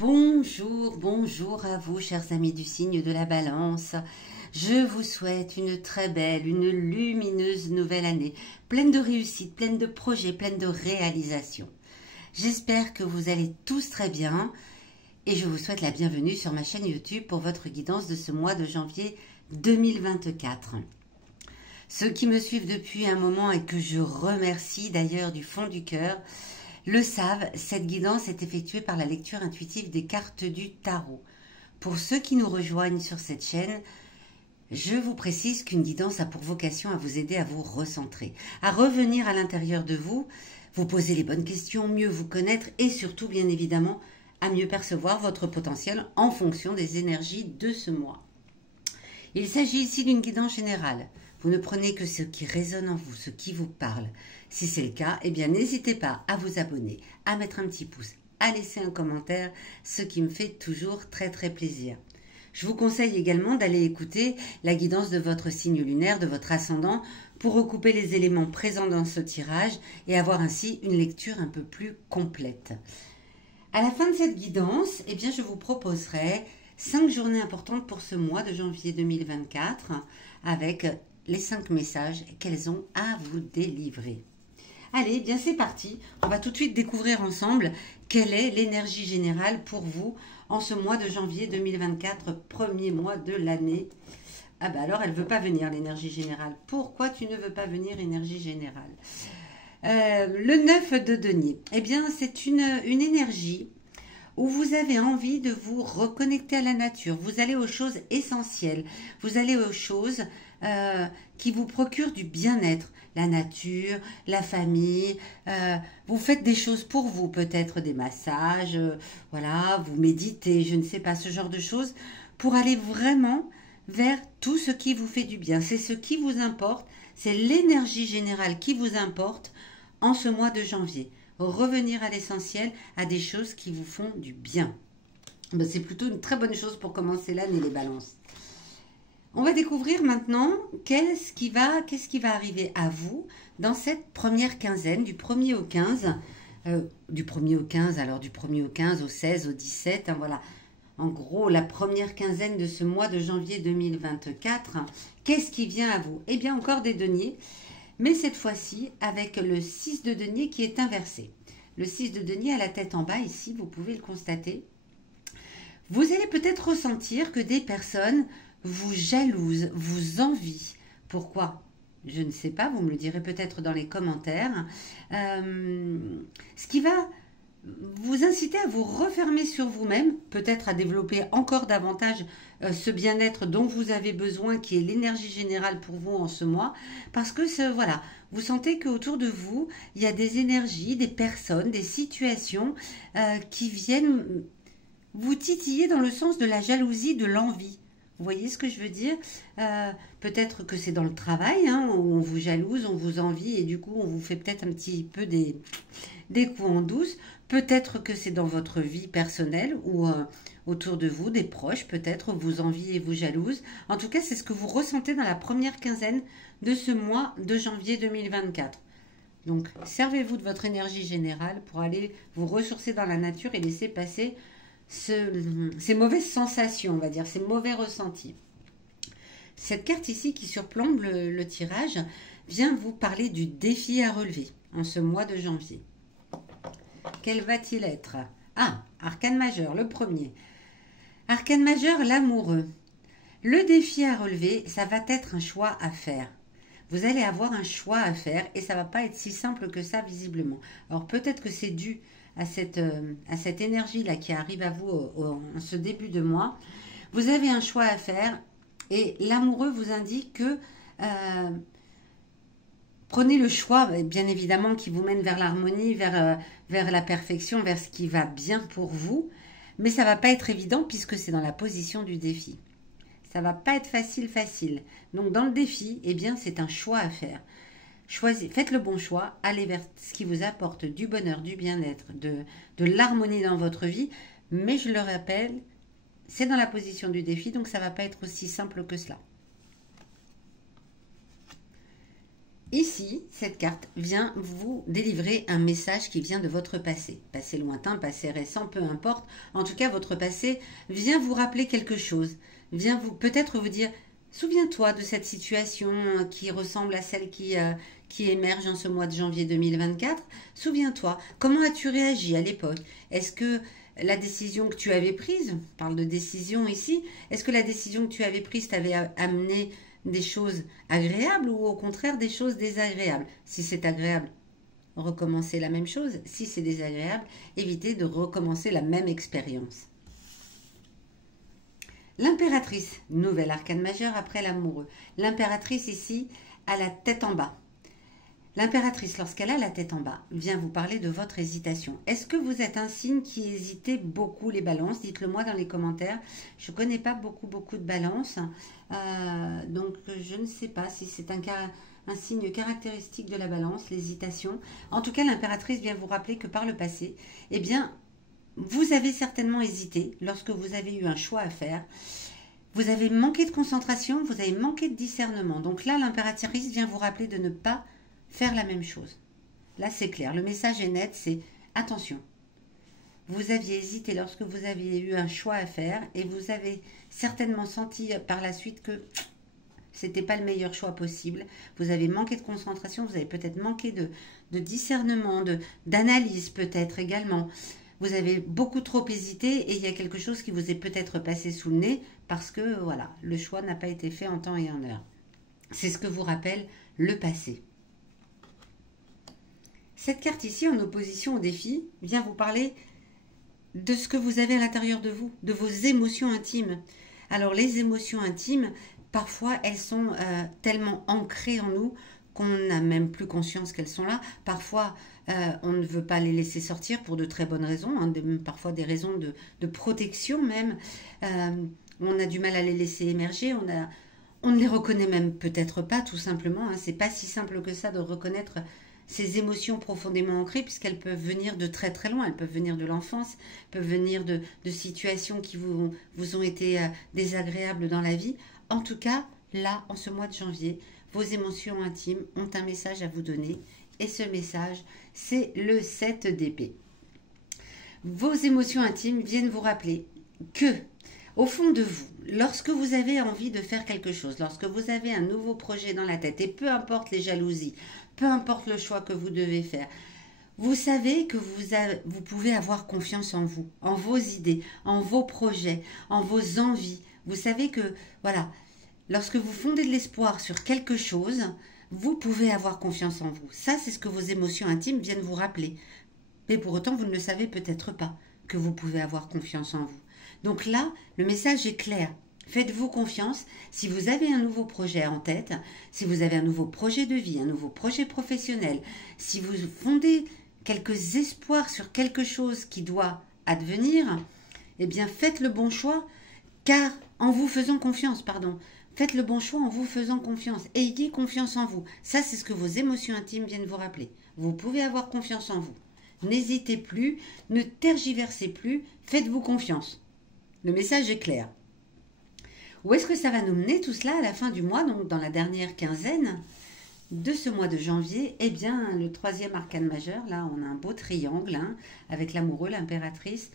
Bonjour, bonjour à vous, chers amis du signe de la Balance. Je vous souhaite une très belle, une lumineuse nouvelle année, pleine de réussite, pleine de projets, pleine de réalisations. J'espère que vous allez tous très bien et je vous souhaite la bienvenue sur ma chaîne YouTube pour votre guidance de ce mois de janvier 2024. Ceux qui me suivent depuis un moment et que je remercie d'ailleurs du fond du cœur, le savent, cette guidance est effectuée par la lecture intuitive des cartes du tarot. Pour ceux qui nous rejoignent sur cette chaîne, je vous précise qu'une guidance a pour vocation à vous aider à vous recentrer, à revenir à l'intérieur de vous, vous poser les bonnes questions, mieux vous connaître et surtout, bien évidemment, à mieux percevoir votre potentiel en fonction des énergies de ce mois. Il s'agit ici d'une guidance générale. Vous ne prenez que ce qui résonne en vous, ce qui vous parle. Si c'est le cas, eh bien n'hésitez pas à vous abonner, à mettre un petit pouce, à laisser un commentaire, ce qui me fait toujours très très plaisir. Je vous conseille également d'aller écouter la guidance de votre signe lunaire, de votre ascendant, pour recouper les éléments présents dans ce tirage et avoir ainsi une lecture un peu plus complète. À la fin de cette guidance, eh bien je vous proposerai 5 journées importantes pour ce mois de janvier 2024 avec les 5 messages qu'elles ont à vous délivrer. Allez, bien c'est parti. On va tout de suite découvrir ensemble quelle est l'énergie générale pour vous en ce mois de janvier 2024, premier mois de l'année. Ah bah alors elle ne veut pas venir l'énergie générale. Pourquoi tu ne veux pas venir énergie générale? Le 9 de denier. Eh bien c'est une énergie où vous avez envie de vous reconnecter à la nature. Vous allez aux choses essentielles. Vous allez aux choses qui vous procurent du bien-être. La nature, la famille. Vous faites des choses pour vous, peut-être des massages. Voilà, vous méditez, je ne sais pas, ce genre de choses. Pour aller vraiment vers tout ce qui vous fait du bien. C'est ce qui vous importe. C'est l'énergie générale qui vous importe en ce mois de janvier. Revenir à l'essentiel, à des choses qui vous font du bien. Ben, c'est plutôt une très bonne chose pour commencer l'année, les balances. On va découvrir maintenant qu'est-ce qui va arriver à vous dans cette première quinzaine, du 1er au 15, du 1er au 15, alors du 1er au 15, au 16, au 17, hein, voilà. En gros, la première quinzaine de ce mois de janvier 2024, qu'est-ce qui vient à vous? Eh bien, encore des deniers, mais cette fois-ci avec le 6 de denier qui est inversé. Le 6 de denier à la tête en bas, ici, vous pouvez le constater. Vous allez peut-être ressentir que des personnes vous jalousent, vous envient. Pourquoi? Je ne sais pas, vous me le direz peut-être dans les commentaires. Ce qui va vous inciter à vous refermer sur vous-même, peut-être à développer encore davantage ce bien-être dont vous avez besoin, qui est l'énergie générale pour vous en ce mois, parce que voilà, vous sentez qu'autour de vous, il y a des énergies, des personnes, des situations qui viennent vous titiller dans le sens de la jalousie, de l'envie. Vous voyez ce que je veux dire? Peut-être que c'est dans le travail, hein, où on vous jalouse, on vous envie, et du coup, on vous fait peut-être un petit peu des coups en douce. Peut-être que c'est dans votre vie personnelle ou autour de vous, des proches, peut-être vous envient et vous jalousent. En tout cas, c'est ce que vous ressentez dans la première quinzaine de ce mois de janvier 2024. Donc, servez-vous de votre énergie générale pour aller vous ressourcer dans la nature et laisser passer ces mauvaises sensations, on va dire, ces mauvais ressentis. Cette carte ici qui surplombe le tirage vient vous parler du défi à relever en ce mois de janvier. Quel va-t-il être? Ah, arcane majeur, le premier. Arcane majeur, l'amoureux. Le défi à relever, ça va être un choix à faire. Vous allez avoir un choix à faire et ça ne va pas être si simple que ça, visiblement. Alors peut-être que c'est dû à cette énergie-là qui arrive à vous en ce début de mois. Vous avez un choix à faire et l'amoureux vous indique que prenez le choix, bien évidemment, qui vous mène vers l'harmonie, vers la perfection, vers ce qui va bien pour vous. Mais ça ne va pas être évident puisque c'est dans la position du défi. Ça ne va pas être facile. Donc, dans le défi, eh bien, c'est un choix à faire. Faites le bon choix, allez vers ce qui vous apporte du bonheur, du bien-être, de l'harmonie dans votre vie. Mais je le rappelle, c'est dans la position du défi, donc ça ne va pas être aussi simple que cela. Ici, ici, cette carte vient vous délivrer un message qui vient de votre passé. Passé lointain, passé récent, peu importe. En tout cas, votre passé vient vous rappeler quelque chose. Vient vous peut-être vous dire, souviens-toi de cette situation qui ressemble à celle qui émerge en ce mois de janvier 2024. Souviens-toi, comment as-tu réagi à l'époque? Est-ce que la décision que tu avais prise, on parle de décision ici, est-ce que la décision que tu avais prise t'avait amené des choses agréables ou au contraire des choses désagréables? Si c'est agréable, recommencer la même chose. Si c'est désagréable, évitez de recommencer la même expérience. L'impératrice, nouvel arcane majeur après l'amoureux. L'impératrice ici a la tête en bas. L'impératrice, lorsqu'elle a la tête en bas, vient vous parler de votre hésitation. Est-ce que vous êtes un signe qui hésitez beaucoup les balances? Dites-le moi dans les commentaires. Je ne connais pas beaucoup de balances. Donc, je ne sais pas si c'est un signe caractéristique de la balance, l'hésitation. En tout cas, l'impératrice vient vous rappeler que par le passé, eh bien, vous avez certainement hésité lorsque vous avez eu un choix à faire. Vous avez manqué de concentration, vous avez manqué de discernement. Donc là, l'impératrice vient vous rappeler de ne pas faire la même chose. Là, c'est clair. Le message est net, c'est attention. Vous aviez hésité lorsque vous aviez eu un choix à faire et vous avez certainement senti par la suite que c'était pas le meilleur choix possible. Vous avez manqué de concentration, vous avez peut-être manqué de discernement, d'analyse peut-être également. Vous avez beaucoup trop hésité et il y a quelque chose qui vous est peut-être passé sous le nez parce que voilà, le choix n'a pas été fait en temps et en heure. C'est ce que vous rappelle le passé. Cette carte ici, en opposition au défi, vient vous parler de ce que vous avez à l'intérieur de vous, de vos émotions intimes. Alors, les émotions intimes, parfois, elles sont tellement ancrées en nous qu'on n'a même plus conscience qu'elles sont là. Parfois, on ne veut pas les laisser sortir pour de très bonnes raisons, hein, parfois des raisons de protection même. On a du mal à les laisser émerger, on ne les reconnaît même peut-être pas, tout simplement. Hein. C'est pas si simple que ça de reconnaître ces émotions profondément ancrées, puisqu'elles peuvent venir de très très loin, elles peuvent venir de l'enfance, peuvent venir de situations qui vous ont été désagréables dans la vie. En tout cas, là, en ce mois de janvier, vos émotions intimes ont un message à vous donner, et ce message, c'est le 7 d'épée. Vos émotions intimes viennent vous rappeler que, au fond de vous, lorsque vous avez envie de faire quelque chose, lorsque vous avez un nouveau projet dans la tête, et peu importe les jalousies, peu importe le choix que vous devez faire, vous savez que vous pouvez avoir confiance en vous, en vos idées, en vos projets, en vos envies. Vous savez que, voilà, lorsque vous fondez de l'espoir sur quelque chose, vous pouvez avoir confiance en vous. Ça, c'est ce que vos émotions intimes viennent vous rappeler. Mais pour autant, vous ne le savez peut-être pas que vous pouvez avoir confiance en vous. Donc là, le message est clair. Faites-vous confiance. Si vous avez un nouveau projet en tête, si vous avez un nouveau projet de vie, un nouveau projet professionnel, si vous fondez quelques espoirs sur quelque chose qui doit advenir, eh bien faites le bon choix, car en vous faisant confiance, faites le bon choix en vous faisant confiance. Ayez confiance en vous. Ça, c'est ce que vos émotions intimes viennent vous rappeler. Vous pouvez avoir confiance en vous. N'hésitez plus, ne tergiversez plus, faites-vous confiance. Le message est clair. Où est-ce que ça va nous mener tout cela à la fin du mois, donc dans la dernière quinzaine de ce mois de janvier? Eh bien, le troisième arcane majeur, là, on a un beau triangle, hein, avec l'amoureux, l'impératrice,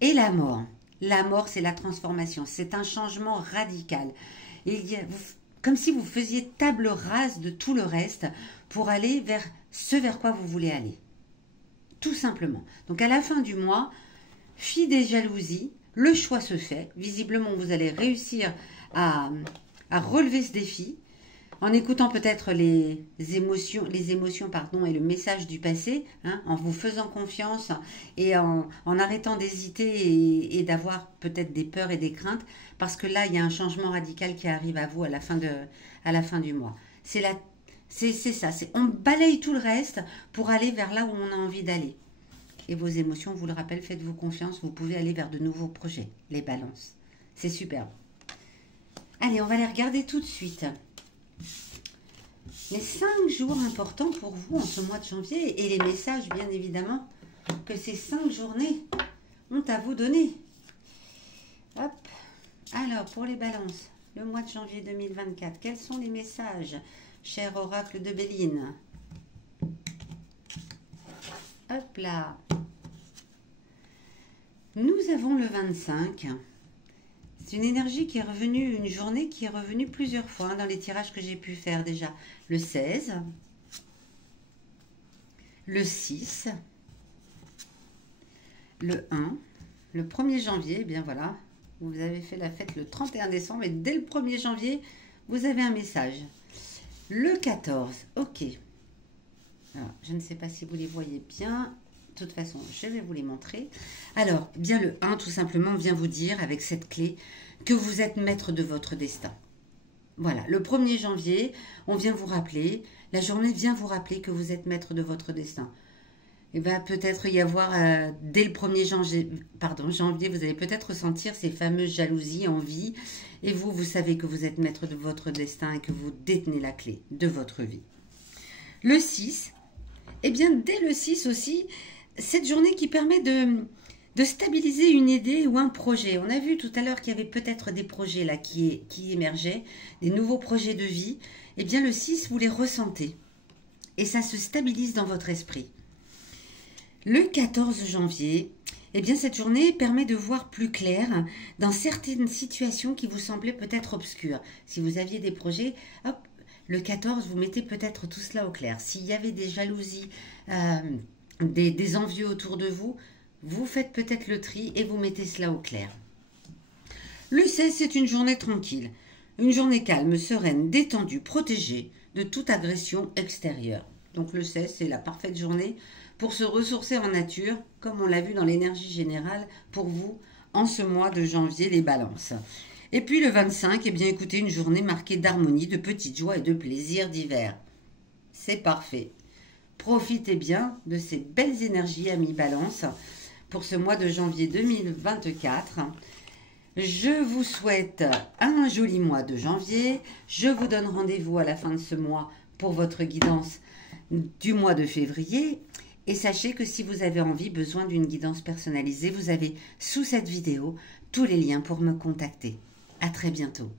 et la mort. La mort, c'est la transformation, c'est un changement radical. Comme si vous faisiez table rase de tout le reste pour aller vers ce vers quoi vous voulez aller. Tout simplement. Donc, à la fin du mois, fuie des jalousies, le choix se fait. Visiblement, vous allez réussir à relever ce défi en écoutant peut-être les émotions et le message du passé, hein, en vous faisant confiance et en arrêtant d'hésiter et d'avoir peut-être des peurs et des craintes, parce que là, il y a un changement radical qui arrive à vous à la fin du mois. C'est ça, on balaye tout le reste pour aller vers là où on a envie d'aller. Et vos émotions, vous le rappelle, faites-vous confiance, vous pouvez aller vers de nouveaux projets, les balances. C'est superbe. Allez, on va les regarder tout de suite. Les 5 jours importants pour vous en ce mois de janvier et les messages, bien évidemment, que ces 5 journées ont à vous donner. Hop. Alors, pour les balances, le mois de janvier 2024, quels sont les messages cher oracle de Béline. Hop là. Nous avons le 25. C'est une énergie qui est revenue, une journée qui est revenue plusieurs fois dans les tirages que j'ai pu faire déjà. Le 16, le 6, le 1, le 1er janvier, eh bien voilà, vous avez fait la fête le 31 décembre et dès le 1er janvier, vous avez un message. Le 14, ok. Alors, je ne sais pas si vous les voyez bien. De toute façon, je vais vous les montrer. Alors, bien le 1, tout simplement, vient vous dire, avec cette clé, que vous êtes maître de votre destin. Voilà, le 1er janvier, on vient vous rappeler, la journée vient vous rappeler que vous êtes maître de votre destin. Il va peut-être y avoir, dès le 1er janvier, vous allez peut-être ressentir ces fameuses jalousies, envies, et vous savez que vous êtes maître de votre destin et que vous détenez la clé de votre vie. Le 6, eh bien, dès le 6 aussi, cette journée qui permet de stabiliser une idée ou un projet. On a vu tout à l'heure qu'il y avait peut-être des projets là qui émergeaient, des nouveaux projets de vie. Eh bien, le 6, vous les ressentez. Et ça se stabilise dans votre esprit. Le 14 janvier, eh bien, cette journée permet de voir plus clair dans certaines situations qui vous semblaient peut-être obscures. Si vous aviez des projets, hop, le 14, vous mettez peut-être tout cela au clair. S'il y avait des jalousies, des envieux autour de vous, vous faites peut-être le tri et vous mettez cela au clair. Le 16, c'est une journée tranquille. Une journée calme, sereine, détendue, protégée de toute agression extérieure. Donc le 16, c'est la parfaite journée pour se ressourcer en nature, comme on l'a vu dans l'énergie générale pour vous en ce mois de janvier, les balances. Et puis le 25, eh bien écoutez, une journée marquée d'harmonie, de petites joies et de plaisirs divers. C'est parfait. Profitez bien de ces belles énergies, amis balance, pour ce mois de janvier 2024. Je vous souhaite un joli mois de janvier. Je vous donne rendez-vous à la fin de ce mois pour votre guidance du mois de février. Et sachez que si vous avez besoin d'une guidance personnalisée, vous avez sous cette vidéo tous les liens pour me contacter. À très bientôt.